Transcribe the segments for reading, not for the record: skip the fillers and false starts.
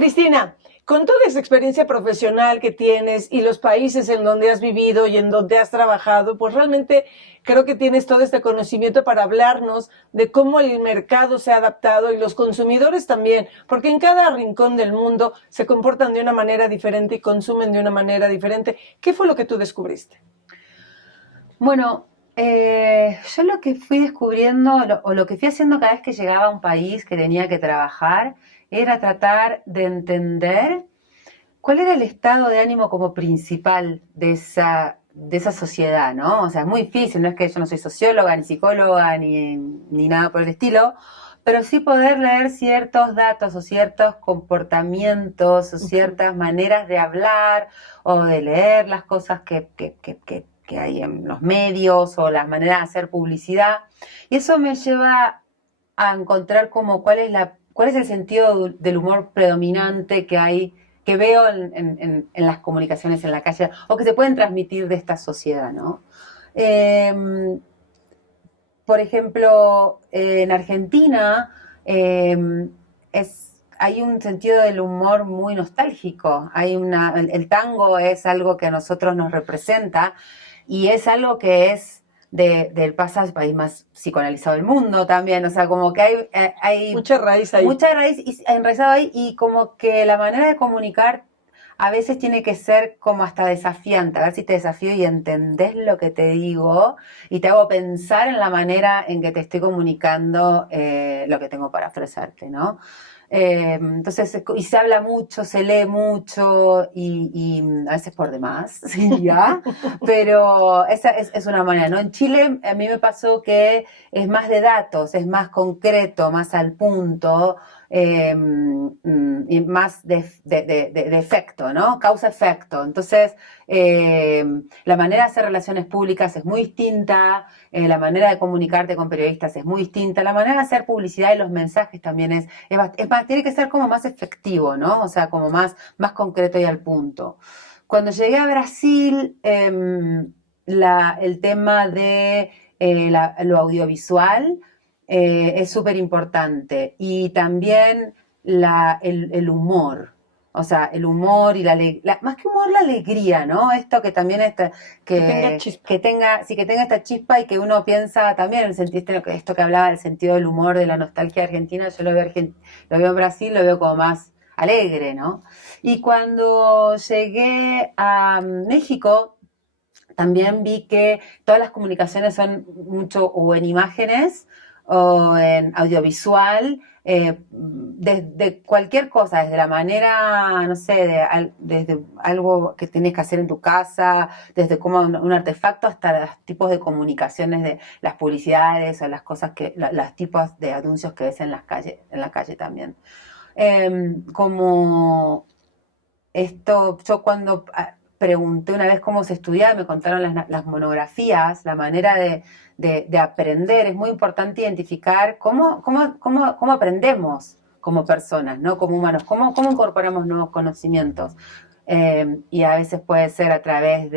Cristina, con toda esa experiencia profesional que tienes y los países en donde has vivido y en donde has trabajado, pues realmente creo que tienes todo este conocimiento para hablarnos de cómo el mercado se ha adaptado y los consumidores también, porque en cada rincón del mundo se comportan de una manera diferente y consumen de una manera diferente. ¿Qué fue lo que tú descubriste? Bueno, yo lo que fui descubriendo, o lo que fui haciendo cada vez que llegaba a un país que tenía que trabajar, era tratar de entender cuál era el estado de ánimo como principal de esa sociedad, ¿no? O sea, es muy difícil, no es que yo no soy socióloga, ni psicóloga, ni nada por el estilo, pero sí poder leer ciertos datos o ciertos comportamientos o ciertas maneras de hablar o de leer las cosas que hay en los medios o las maneras de hacer publicidad. Y eso me lleva a encontrar como cuál es el sentido del humor predominante que veo en las comunicaciones en la calle o que se pueden transmitir de esta sociedad, ¿no? Eh, por ejemplo, en Argentina eh, hay un sentido del humor muy nostálgico. El tango es algo que a nosotros nos representa y es algo que es del país más psicoanalizado del mundo también. O sea, como que hay Mucha raíz ahí. mucha raíz enraizada ahí y como que la manera de comunicar a veces tiene que ser como hasta desafiante, a ver si te desafío y entendés lo que te digo y te hago pensar en la manera en que te estoy comunicando lo que tengo para ofrecerte, ¿no? Entonces, y se habla mucho, se lee mucho y a veces por demás, ¿ya? Pero esa es una manera, ¿no? En Chile a mí me pasó que es más de datos, es más concreto, más al punto, y más de efecto, ¿no? Causa-efecto. Entonces, la manera de hacer relaciones públicas es muy distinta, la manera de comunicarte con periodistas es muy distinta, la manera de hacer publicidad y los mensajes también tiene que ser como más efectivo, ¿no? O sea, como más concreto y al punto. Cuando llegué a Brasil, el tema de lo audiovisual es súper importante y también el humor. O sea, el humor y más que humor, la alegría, ¿no? Esto que también Que tenga chispa. que tenga esta chispa y que uno piensa también en esto que hablaba del sentido del humor, de la nostalgia argentina, yo lo veo en Brasil, lo veo como más alegre, ¿no? Y cuando llegué a México, también vi que todas las comunicaciones son mucho o en imágenes o en audiovisual, desde cualquier cosa, desde la manera, no sé, desde algo que tienes que hacer en tu casa, desde como un artefacto hasta los tipos de comunicaciones de las publicidades o las cosas los tipos de anuncios que ves en la calle también. Como yo cuando pregunté una vez cómo se estudiaba, me contaron las monografías, la manera de aprender. Es muy importante identificar cómo aprendemos como personas, ¿no? Como humanos, cómo incorporamos nuevos conocimientos. Y a veces puede ser a través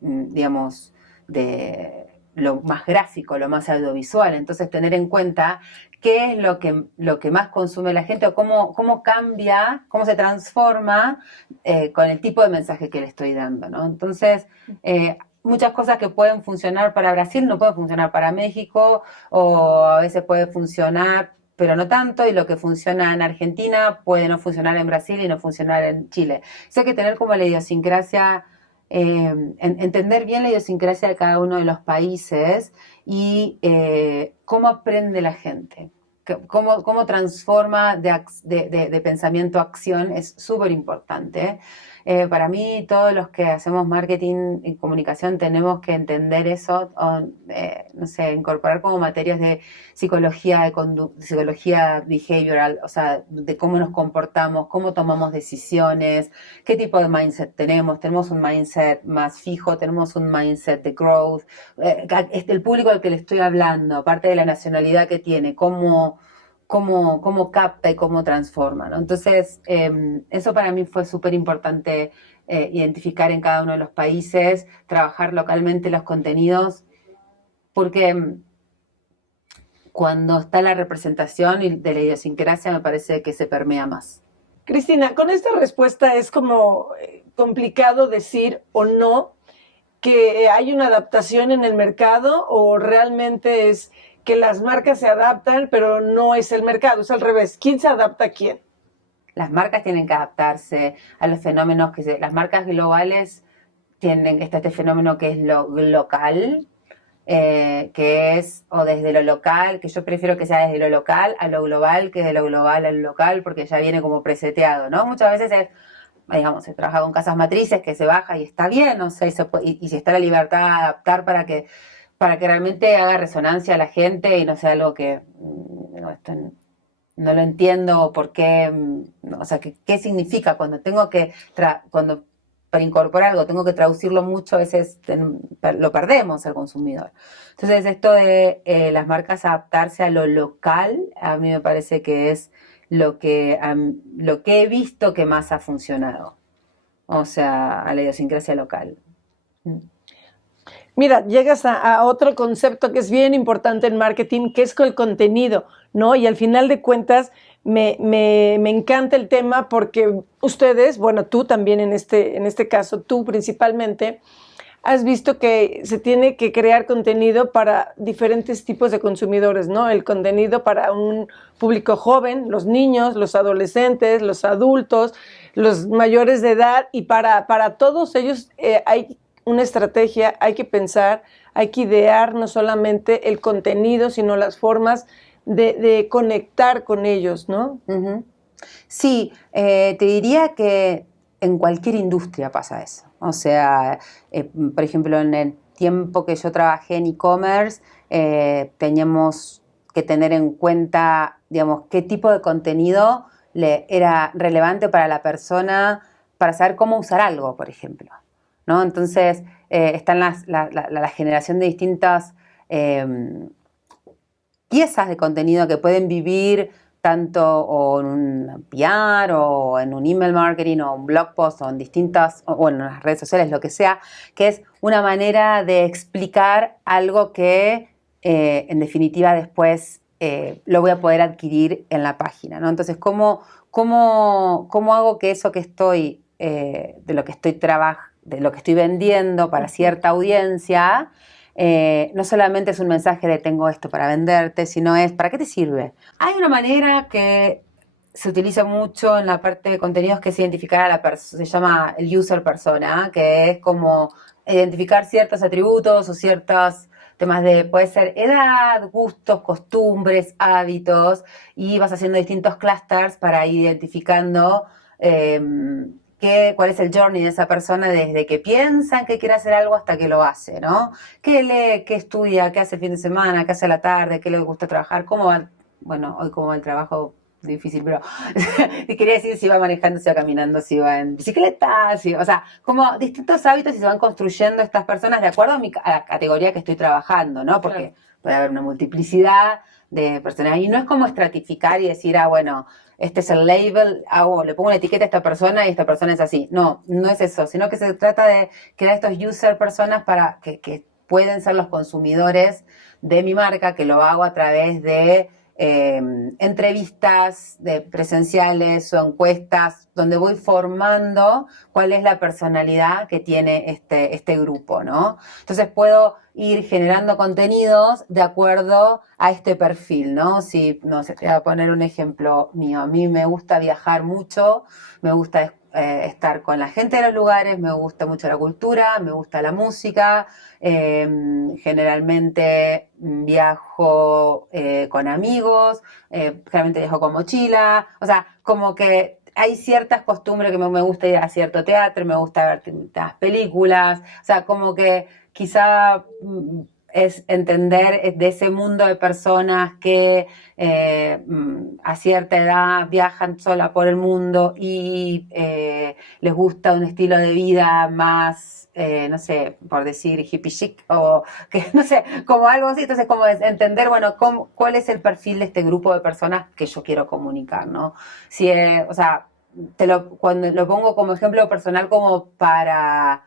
digamos, de lo más gráfico, lo más audiovisual. Entonces, tener en cuenta qué es lo que más consume la gente o cómo cambia, cómo se transforma con el tipo de mensaje que le estoy dando, ¿no? Entonces, muchas cosas que pueden funcionar para Brasil no pueden funcionar para México, o a veces puede funcionar, pero no tanto, y lo que funciona en Argentina puede no funcionar en Brasil y no funcionar en Chile. Eso hay que tener como la idiosincrasia, entender bien la idiosincrasia de cada uno de los países y cómo aprende la gente. Cómo transforma de pensamiento a acción es súper importante. Para mí, todos los que hacemos marketing y comunicación tenemos que entender eso, no sé, incorporar como materias de psicología behavioral, o sea, de cómo nos comportamos, cómo tomamos decisiones, qué tipo de mindset tenemos un mindset más fijo, tenemos un mindset de growth, el público al que le estoy hablando, aparte de la nacionalidad que tiene, cómo capta y cómo transforma, ¿no? Entonces, eso para mí fue súper importante, identificar en cada uno de los países, trabajar localmente los contenidos, porque cuando está la representación de la idiosincrasia me parece que se permea más. Cristina, con esta respuesta es como complicado decir o no que hay una adaptación en el mercado o realmente es que las marcas se adaptan, pero no es el mercado, es al revés. ¿Quién se adapta a quién? Las marcas tienen que adaptarse a los fenómenos las marcas globales tienen, está este fenómeno que es lo local, que es, o desde lo local, que yo prefiero que sea desde lo local a lo global, que de lo global a lo local, porque ya viene como preseteado, ¿no? Muchas veces es, digamos, se trabaja con casas matrices que se baja y está bien, o sea, y si está la libertad de adaptar para que realmente haga resonancia a la gente y no sea algo que no, esto no lo entiendo por qué, o sea, qué significa cuando tengo que, cuando para incorporar algo tengo que traducirlo mucho, a veces lo perdemos al consumidor. Entonces esto de las marcas adaptarse a lo local, a mí me parece que es lo que he visto que más ha funcionado, o sea, a la idiosincrasia local. Mira, llegas a otro concepto que es bien importante en marketing, que es con el contenido, ¿no? Y al final de cuentas, me encanta el tema porque ustedes, bueno, tú también en este caso, tú principalmente, has visto que se tiene que crear contenido para diferentes tipos de consumidores, ¿no? El contenido para un público joven, los niños, los adolescentes, los adultos, los mayores de edad, y para todos ellos hay una estrategia, hay que pensar, hay que idear no solamente el contenido, sino las formas de conectar con ellos, ¿no? Uh-huh. Sí, te diría que en cualquier industria pasa eso. O sea, por ejemplo, en el tiempo que yo trabajé en e-commerce, teníamos que tener en cuenta, digamos, qué tipo de contenido era relevante para la persona para saber cómo usar algo, por ejemplo, ¿no? Entonces, está la generación de distintas piezas de contenido que pueden vivir tanto o en un PR o en un email marketing o un blog post o en distintas, o en las redes sociales, lo que sea, que es una manera de explicar algo que en definitiva después lo voy a poder adquirir en la página, ¿no? Entonces, ¿cómo hago que eso que estoy, de lo que estoy vendiendo para cierta audiencia, no solamente es un mensaje de tengo esto para venderte, sino es ¿para qué te sirve? Hay una manera que se utiliza mucho en la parte de contenidos que es identificar a la persona, se llama el user persona, que es como identificar ciertos atributos o ciertos temas de, puede ser edad, gustos, costumbres, hábitos, y vas haciendo distintos clusters para ir identificando cuál es el journey de esa persona desde que piensa que quiere hacer algo hasta que lo hace, ¿no? ¿Qué lee, qué estudia, qué hace el fin de semana, qué hace a la tarde, qué le gusta trabajar, cómo va, bueno, hoy cómo va el trabajo, difícil, pero quería decir si va manejando, si va caminando, si va en bicicleta, o sea, como distintos hábitos y se van construyendo estas personas de acuerdo a la categoría que estoy trabajando, ¿no? Porque claro, puede haber una multiplicidad de personas y no es como estratificar y decir, bueno, este es el label, le pongo una etiqueta a esta persona y esta persona es así. No, no es eso, sino que se trata de crear estos user personas para que pueden ser los consumidores de mi marca, que lo hago a través de entrevistas de presenciales o encuestas, donde voy formando cuál es la personalidad que tiene este grupo, ¿no? Entonces puedo ir generando contenidos de acuerdo a este perfil, ¿no? Si, no sé, te voy a poner un ejemplo mío. A mí me gusta viajar mucho, me gusta estar con la gente de los lugares, me gusta mucho la cultura, me gusta la música, generalmente viajo con amigos, generalmente viajo con mochila, o sea, como que hay ciertas costumbres que me gusta ir a cierto teatro, me gusta ver las películas, o sea, como que quizá es entender de ese mundo de personas que a cierta edad viajan sola por el mundo y les gusta un estilo de vida más, no sé, por decir hippie chic o que no sé, como algo así. Entonces, como es entender, bueno, cuál es el perfil de este grupo de personas que yo quiero comunicar, ¿no? Si, o sea, cuando lo pongo como ejemplo personal como para...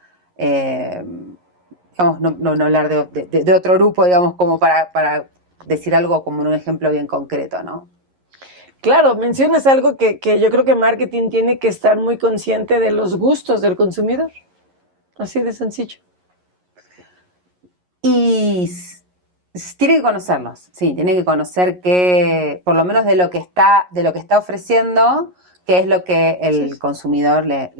digamos, no hablar de otro grupo, digamos, como para decir algo como un ejemplo bien concreto, ¿no? Claro, mencionas algo que yo creo que marketing tiene que estar muy consciente de los gustos del consumidor. Así de sencillo. Y tiene que conocerlos, sí, tiene que conocer que, por lo menos de lo que está ofreciendo, qué es lo que el consumidor le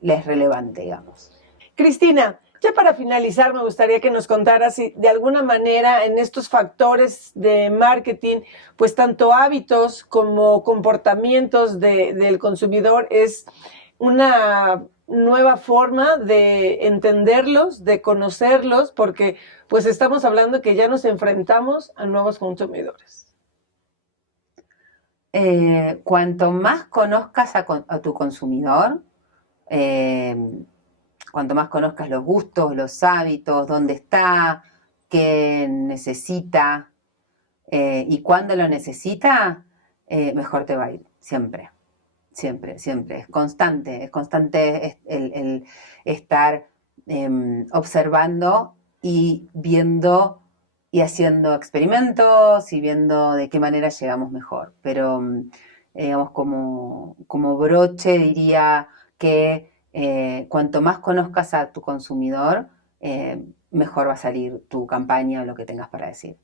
es relevante, digamos. Cristina, ya para finalizar, me gustaría que nos contaras si de alguna manera en estos factores de marketing, pues tanto hábitos como comportamientos del consumidor es una nueva forma de entenderlos, de conocerlos, porque pues estamos hablando que ya nos enfrentamos a nuevos consumidores. Cuanto más conozcas a tu consumidor, eh, cuanto más conozcas los gustos, los hábitos, dónde está, qué necesita y cuándo lo necesita, mejor te va a ir, siempre, siempre, siempre. Es constante el estar observando y viendo y haciendo experimentos y viendo de qué manera llegamos mejor. Pero, digamos, como broche diría que cuanto más conozcas a tu consumidor, mejor va a salir tu campaña o lo que tengas para decir.